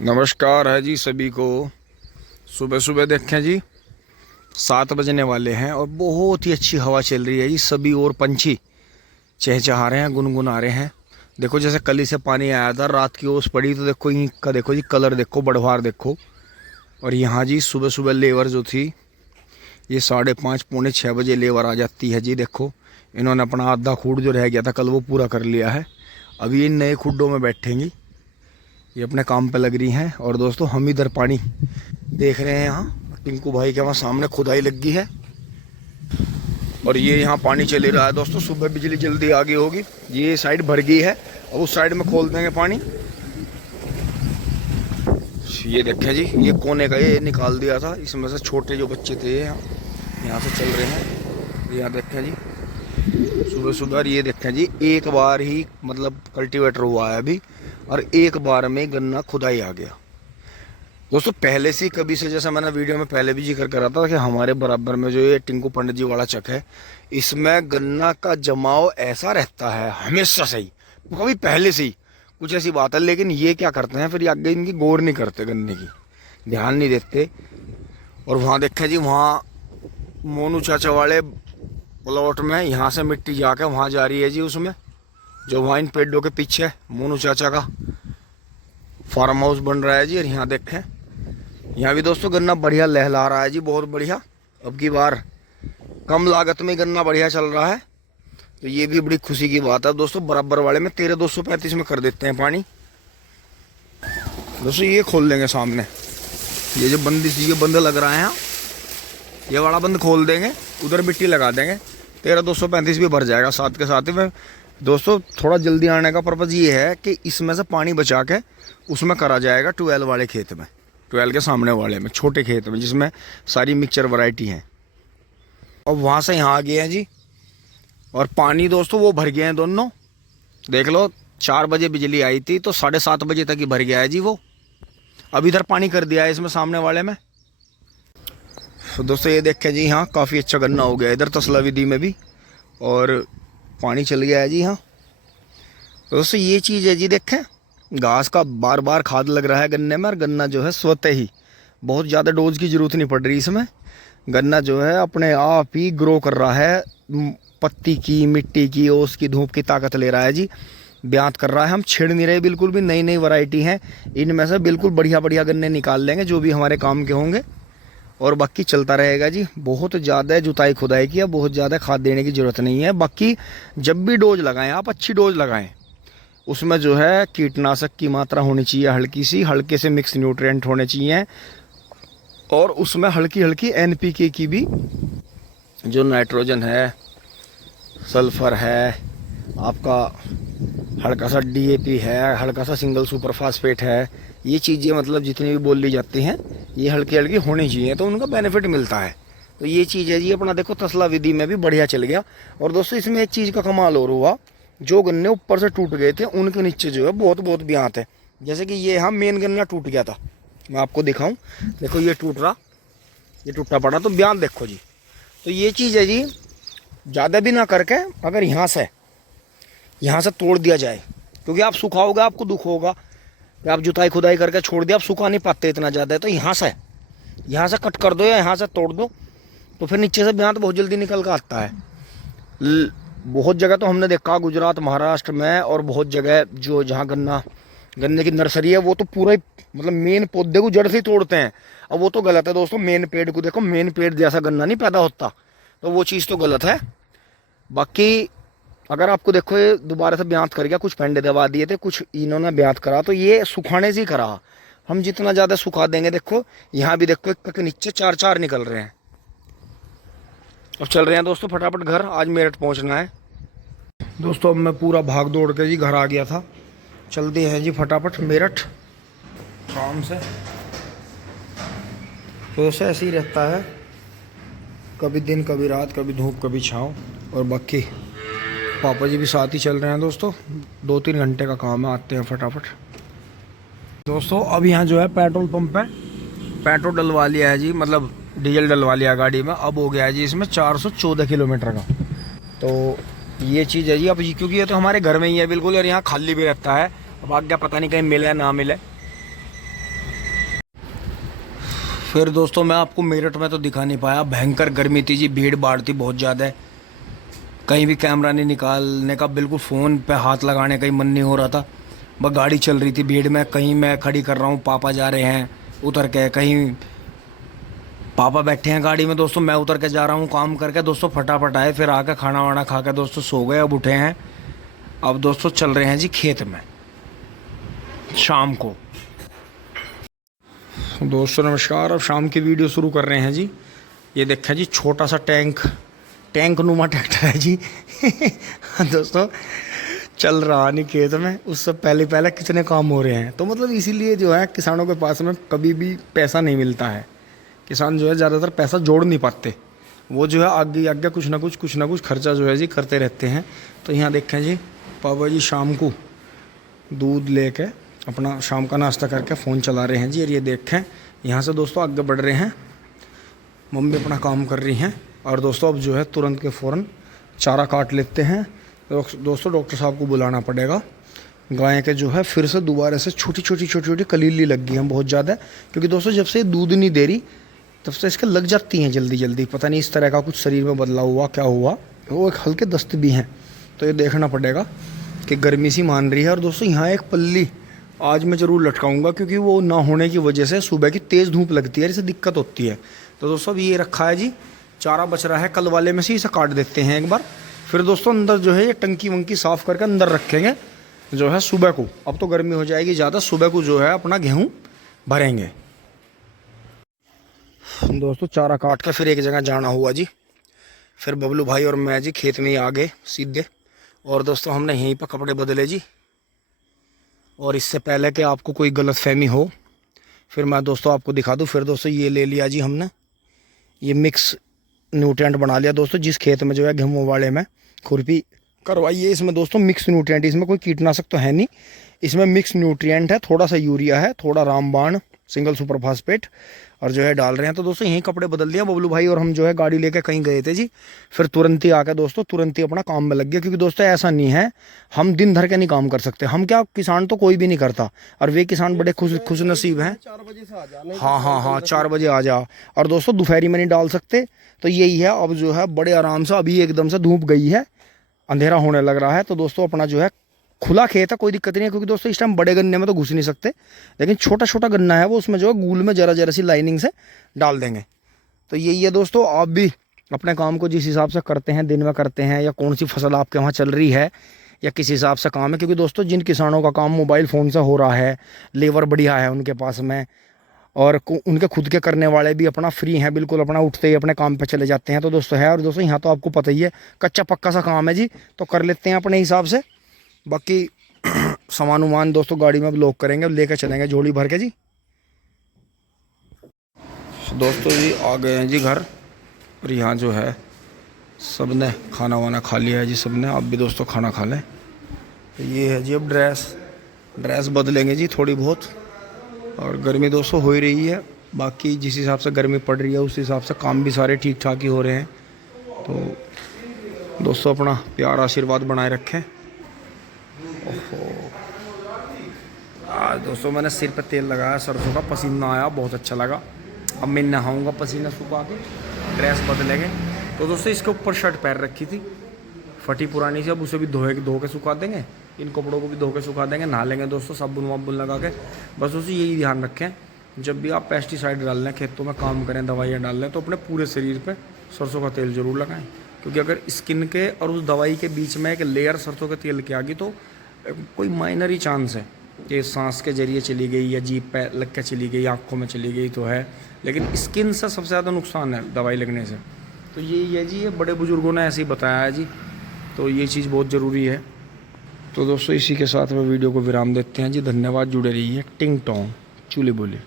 नमस्कार है जी सभी को। सुबह सुबह देखें जी 7 बजने वाले हैं और बहुत ही अच्छी हवा चल रही है जी। सभी और पंछी चहचहा रहे हैं, गुनगुना रहे हैं। देखो जैसे कली से पानी आया था, रात की ओस पड़ी तो देखो ईंट का देखो जी कलर देखो, बढ़वार देखो। और यहाँ जी सुबह सुबह लेबर जो थी ये 5:30 पौने 6 बजे लेबर आ जाती है जी। देखो इन्होंने अपना आधा खूड जो रह गया था कल वो पूरा कर लिया है। अभी इन नए खुड्डों में बैठेंगी, ये अपने काम पे लग रही हैं। और दोस्तों हम इधर पानी देख रहे हैं, यहाँ टिंकू भाई के वहाँ सामने खुदाई लगी है और ये यहाँ पानी चल रहा है। दोस्तों सुबह बिजली जल्दी आ गई होगी, ये साइड भर गई है। अब उस साइड में खोल देंगे पानी। ये देखें जी ये कोने का ये निकाल दिया था, इसमें से छोटे जो बच्चे थे यहाँ से चल रहे हैं। यहाँ देखें जी सुबह सुबह ये देखें जी एक बार ही मतलब कल्टीवेटर हुआ है अभी और एक बार में गन्ना खुदाई आ गया। दोस्तों पहले से कभी से, जैसा मैंने वीडियो में पहले भी जिक्र करा था कि हमारे बराबर में जो ये टिंकू पंडित जी वाला चक है इसमें गन्ना का जमाव ऐसा रहता है हमेशा से ही, कभी पहले से ही कुछ ऐसी बात है। लेकिन ये क्या करते हैं फिर आगे इनकी गौर नहीं करते, गन्ने की ध्यान नहीं देते। और वहाँ देखें जी वहाँ मोनू चाचा वाले प्लॉट में यहाँ से मिट्टी जाके वहाँ जा रही है जी, उसमें जो वहाँ इन पेड़ों के पीछे मोनू चाचा का फार्म हाउस बन रहा है जी। और यहाँ देखें यहाँ भी दोस्तों गन्ना बढ़िया लहला रहा है जी, बहुत बढ़िया। अब की बार कम लागत में गन्ना बढ़िया चल रहा है तो ये भी बड़ी खुशी की बात है। दोस्तों बराबर वाले में 13,235 में कर देते हैं पानी। दोस्तों ये खोल देंगे सामने, ये जो बंदी ये बंद लग रहा है यहाँ, ये वाला बंद खोल देंगे, उधर मिट्टी लगा देंगे, 13,235 भी भर जाएगा साथ के साथ ही में। दोस्तों थोड़ा जल्दी आने का पर्पज़ ये है कि इसमें से पानी बचा के उसमें करा जाएगा ट्वेल्व वाले खेत में, 12 के सामने वाले में, छोटे खेत में जिसमें सारी मिक्सचर वैरायटी हैं। और वहाँ से यहाँ आ गए हैं जी और पानी दोस्तों वो भर गए हैं दोनों। देख लो 4 बजे बिजली आई थी तो 7:30 बजे तक ही भर गया है जी वो। अब इधर पानी कर दिया है इसमें सामने वाले में। तो दोस्तों ये देखें जी हाँ काफ़ी अच्छा गन्ना हो गया इधर तसला विधि में भी और पानी चल गया है जी। हाँ दोस्तों ये चीज़ है जी, देखें घास का बार बार खाद लग रहा है गन्ने में और गन्ना जो है स्वतः ही, बहुत ज़्यादा डोज की ज़रूरत नहीं पड़ रही इसमें। गन्ना जो है अपने आप ही ग्रो कर रहा है, पत्ती की, मिट्टी की, ओस की, धूप की ताकत ले रहा है जी, ब्यात कर रहा है। हम छेड़ नहीं रहे बिल्कुल भी, नई नई वैरायटी हैं इनमें से बिल्कुल बढ़िया बढ़िया गन्ने निकाल लेंगे जो भी हमारे काम के होंगे और बाकी चलता रहेगा जी। बहुत ज़्यादा जुताई खुदाई की, बहुत ज़्यादा खाद देने की ज़रूरत नहीं है। बाकी जब भी डोज लगाएं आप अच्छी डोज लगाएं, उसमें जो है कीटनाशक की मात्रा होनी चाहिए हल्की सी, हल्के से मिक्स न्यूट्रिएंट होने चाहिए और उसमें हल्की हल्की NPK की भी, जो नाइट्रोजन है, सल्फ़र है, आपका हल्का सा DAP है, हल्का सा सिंगल सुपर फास्फेट है, ये चीज़ें मतलब जितनी भी बोल ली जाती हैं ये हल्की हल्की होनी चाहिए तो उनका बेनिफिट मिलता है। तो ये चीज़ है जी अपना। देखो तसला विधि में भी बढ़िया चल गया। और दोस्तों इसमें एक चीज़ का कमाल और हुआ, जो गन्ने ऊपर से टूट गए थे उनके नीचे जो है बहुत बहुत ब्यात है। जैसे कि ये यहाँ मेन गन्ना टूट गया था, मैं आपको दिखाऊँ, देखो ये टूट रहा, ये टूटा पड़ा तो ब्यात देखो जी। तो ये चीज़ है जी, ज़्यादा भी ना करके अगर यहाँ से तोड़ दिया जाए, क्योंकि आप सुखाओगे आपको दुख होगा कि आप जुताई खुदाई करके छोड़ दिया, आप सुखा नहीं पाते इतना ज़्यादा है। तो यहाँ से कट कर दो या यहाँ से तोड़ दो तो फिर नीचे से ब्यात बहुत जल्दी निकल कर आता है। बहुत जगह तो हमने देखा गुजरात, महाराष्ट्र में और बहुत जगह जो जहाँ गन्ने की नर्सरी है वो तो पूरा ही मतलब मेन पौधे को जड़ से ही तोड़ते हैं। अब वो तो गलत है दोस्तों, मेन पेड़ को देखो, मेन पेड़ जैसा गन्ना नहीं पैदा होता, तो वो चीज़ तो गलत है। बाकी अगर आपको देखो ये दोबारा से ब्यात कर गया, कुछ पेंडे दबा दिए थे, कुछ इन्होंने ब्यात करा, तो ये सुखाने से ही करा। हम जितना ज़्यादा सुखा देंगे, देखो यहाँ भी देखो एक के नीचे 4 निकल रहे हैं। अब चल रहे हैं दोस्तों फटाफट घर, आज मेरठ पहुँचना है। दोस्तों अब मैं पूरा भाग दौड़ के जी घर आ गया था, चलते हैं जी फटाफट मेरठ काम से। तो दोस्तों ऐसे ही रहता है, कभी दिन कभी रात, कभी धूप कभी छाँव। और बाकी पापा जी भी साथ ही चल रहे हैं दोस्तों, 2-3 घंटे का काम है, आते हैं फटाफट। दोस्तों अब यहाँ जो है पेट्रोल पंप है, पेट्रोल डलवा लिया है जी, मतलब डीजल डलवा लिया गाड़ी में। अब हो गया है जी इसमें 414 किलोमीटर का। तो ये चीज़ है जी। अब क्योंकि ये तो हमारे घर में ही है बिल्कुल और यहाँ खाली भी रहता है, अब आगे पता नहीं कहीं मिले ना मिले। फिर दोस्तों मैं आपको मेरठ में तो दिखा नहीं पाया, भयंकर गर्मी थी जी, भीड़ भाड़ थी बहुत ज़्यादा। कहीं भी कैमरा नहीं निकालने का, बिल्कुल फ़ोन पे हाथ लगाने का ही मन नहीं हो रहा था। बस गाड़ी चल रही थी भीड़ में, कहीं मैं खड़ी कर रहा हूँ, पापा जा रहे हैं उतर के, कहीं पापा बैठे हैं गाड़ी में दोस्तों, मैं उतर के जा रहा हूँ काम करके दोस्तों। फटाफट आए, फिर आके खाना वाना खा के दोस्तों सो गए, अब उठे हैं। अब दोस्तों चल रहे हैं जी खेत में शाम को। दोस्तों नमस्कार, अब शाम की वीडियो शुरू कर रहे हैं जी। ये देखें जी, छोटा सा टैंक नुमा ट्रैक्टर है जी दोस्तों चल रहा नहीं खेत में, उससे पहले कितने काम हो रहे हैं। तो मतलब इसीलिए जो है किसानों के पास में कभी भी पैसा नहीं मिलता है। किसान जो है ज़्यादातर पैसा जोड़ नहीं पाते, वो जो है आगे आगे कुछ ना कुछ खर्चा जो है जी करते रहते हैं। तो यहाँ देखें जी, पापा जी शाम को दूध लेके अपना शाम का नाश्ता करके फ़ोन चला रहे हैं जी। और ये देखें यहाँ से दोस्तों आगे बढ़ रहे हैं, मम्मी अपना काम कर रही हैं। और दोस्तों अब जो है तुरंत के फ़ौरन चारा काट लेते हैं। दोस्तों डॉक्टर साहब को बुलाना पड़ेगा। गाय के जो है फिर से दोबारा से छोटी कलीली लग गई हैं बहुत ज़्यादा, क्योंकि दोस्तों जब से दूध नहीं दे रही तब से इसके लग जाती हैं जल्दी। पता नहीं इस तरह का कुछ शरीर में बदलाव हुआ, क्या हुआ, वो एक हल्के दस्त भी हैं। तो ये देखना पड़ेगा कि गर्मी सी मान रही है। और दोस्तों यहाँ एक पल्ली आज मैं ज़रूर लटकाऊंगा, क्योंकि वो ना होने की वजह से सुबह की तेज़ धूप लगती है, इससे दिक्कत होती है। तो दोस्तों अभी ये रखा है जी, चारा बच रहा है, कल वाले में से इसे काट देते हैं एक बार। फिर दोस्तों अंदर जो है ये टंकी वंकी साफ़ करके अंदर रखेंगे जो है सुबह को। अब तो गर्मी हो जाएगी ज़्यादा, सुबह को जो है अपना गेहूँ भरेंगे। दोस्तों चारा काट के फिर एक जगह जाना हुआ जी। फिर बबलू भाई और मैं जी खेत में ही आ गए सीधे। और दोस्तों हमने यहीं पर कपड़े बदले जी। और इससे पहले कि आपको कोई गलतफहमी हो, फिर मैं दोस्तों आपको दिखा दूं। फिर दोस्तों ये ले लिया जी हमने, ये मिक्स न्यूट्रिएंट बना लिया दोस्तों। जिस खेत में जो है गेहूँ वाले में खुरपी करवाई है, इसमें दोस्तों मिक्स न्यूट्रिएंट, इसमें कोई कीटनाशक तो है नहीं, इसमें मिक्स न्यूट्रिएंट है। थोड़ा सा यूरिया है, थोड़ा रामबाण सिंगल सुपर फास्फेट, और जो है डाल रहे हैं। तो दोस्तों यहीं कपड़े बदल दिया बबलू भाई और हम जो है गाड़ी लेके कहीं गए थे जी। फिर तुरंत ही आकर दोस्तों तुरंत ही अपना काम में लग गया, क्योंकि दोस्तों ऐसा नहीं है हम दिन भर के नहीं काम कर सकते। हम क्या, किसान तो कोई भी नहीं करता, और वे किसान बड़े खुश नसीब हैं। 4 बजे से आ जा। हाँ 4 बजे आ जा। और दोस्तों दोपहरी में नहीं डाल सकते, तो यही है। अब जो है बड़े आराम से, अभी एकदम से धूप गई है, अंधेरा होने लग रहा है। तो दोस्तों अपना जो है खुला खेत है, कोई दिक्कत नहीं है, क्योंकि दोस्तों इस टाइम बड़े गन्ने में तो घुस नहीं सकते, लेकिन छोटा गन्ना है वो, उसमें जो है गूल में जरा सी लाइनिंग से डाल देंगे। तो यही है दोस्तों, आप भी अपने काम को जिस हिसाब से करते हैं, दिन में करते हैं, या कौन सी फसल आपके वहाँ चल रही है, या किस हिसाब से काम है। क्योंकि दोस्तों जिन किसानों का काम मोबाइल फ़ोन से हो रहा है, लेबर बढ़िया है उनके पास में, और उनके खुद के करने वाले भी अपना फ्री हैं बिल्कुल, अपना उठते ही अपने काम पे चले जाते हैं। तो दोस्तों है, और दोस्तों यहाँ तो आपको पता ही है कच्चा पक्का सा काम है जी, तो कर लेते हैं अपने हिसाब से। बाकी सामान उमान दोस्तों गाड़ी में लोग करेंगे, लेकर चलेंगे झोली भर के जी। दोस्तों जी आ गए हैं जी घर, और यहाँ जो है सब ने खाना वाना खा लिया है जी, सब ने। आप भी दोस्तों खाना खा लें। तो ये है जी, अब ड्रेस बदलेंगे जी थोड़ी बहुत। और गर्मी दोस्तों हो ही रही है, बाकी जिस हिसाब से गर्मी पड़ रही है उस हिसाब से काम भी सारे ठीक ठाक ही हो रहे हैं। तो दोस्तों अपना प्यार आशीर्वाद बनाए रखें। आज दोस्तों मैंने सिर पे तेल लगाया, सरसों का, पसीना आया, बहुत अच्छा लगा। अब मैं नहाऊंगा पसीना सुखा के, ड्रेस बदलेंगे। तो दोस्तों इसके ऊपर शर्ट पैर रखी थी फटी पुरानी सी, अब उसे भी धो के सुखा देंगे, इन कपड़ों को भी धो के सुखा देंगे, नहा लेंगे दोस्तों साबुन वाबुन लगा के। बस दोस्तों यही ध्यान रखें, जब भी आप पेस्टिसाइड डाल लें, खेतों में काम करें, दवाइयाँ डाल लें, तो अपने पूरे शरीर पर सरसों का तेल ज़रूर लगाएँ। क्योंकि अगर स्किन के और उस दवाई के बीच में एक लेयर सरसों के तेल की आ गई, तो कोई माइनर ही चांस है कि सांस के जरिए चली गई, या जीभ पे लग के चली गई, आँखों में चली गई तो है, लेकिन स्किन से सबसे ज़्यादा नुकसान है दवाई लगने से। तो यही है जी, ये बड़े बुजुर्गों ने ऐसे ही बताया है जी, तो ये चीज़ बहुत ज़रूरी है। तो दोस्तों इसी के साथ में वीडियो को विराम देते हैं जी। धन्यवाद, जुड़े रहिए। टिंग टोंग चूली बोली।